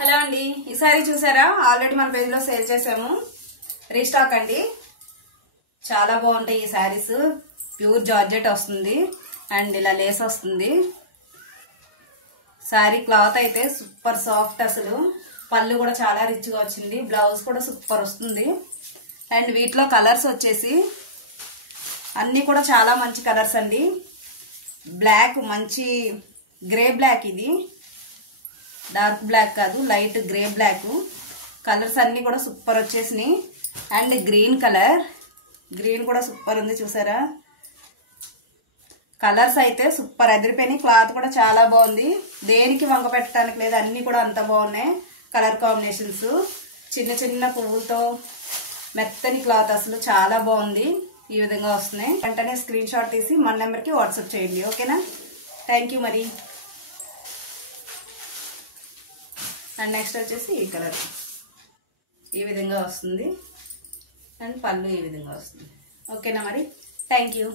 Hello అండి, ఈ sorry చూసారా? ఆల్రెడీ మన పేజ్ లో సేల్ చేసాము. రీస్టాక్ అండి. చాలా బాగుంటాయి ఈ సారీస్. ప్యూర్ జార్జెట్ వస్తుంది అండ్ ఇలా లేస్ వస్తుంది. సారీ క్లాత్ అయితే సూపర్ సాఫ్ట్. అసలు పళ్ళు కూడా చాలా రిచ్ గా వచ్చింది. బ్లౌజ్ కూడా సూపర్ వస్తుంది. అండ్ వీటిలో కలర్స్ వచ్చేసి అన్ని కూడా చాలా మంచి కలర్స్ అండి. బ్లాక్, మంచి గ్రే బ్లాక్, ఇది డార్క్ బ్లాక్ కాదు, లైట్ గ్రే బ్లాక్. కలర్స్ అన్ని కూడా సూపర్ వచ్చేసినాయి. అండ్ గ్రీన్ కలర్, గ్రీన్ కూడా సూపర్ ఉంది చూసారా? కలర్స్ అయితే సూపర్ అదిరిపోయినాయి. క్లాత్ కూడా చాలా బాగుంది. దేనికి వంక పెట్టడానికి లేదు, అన్ని కూడా అంత బాగున్నాయి. కలర్ కాంబినేషన్స్ చిన్న చిన్న పువ్వులతో మెత్తని క్లాత్, అసలు చాలా బాగుంది. ఈ విధంగా వస్తున్నాయి. వెంటనే స్క్రీన్ షాట్ తీసి మన నెంబర్కి వాట్సాప్ చేయండి, ఓకేనా? Thank you. మరి అండ్ నెక్స్ట్ వచ్చేసి ఈ కలర్ ఈ విధంగా వస్తుంది. అండ్ పళ్ళు ఈ విధంగా వస్తుంది, ఓకేనా? మరి థ్యాంక్ యూ.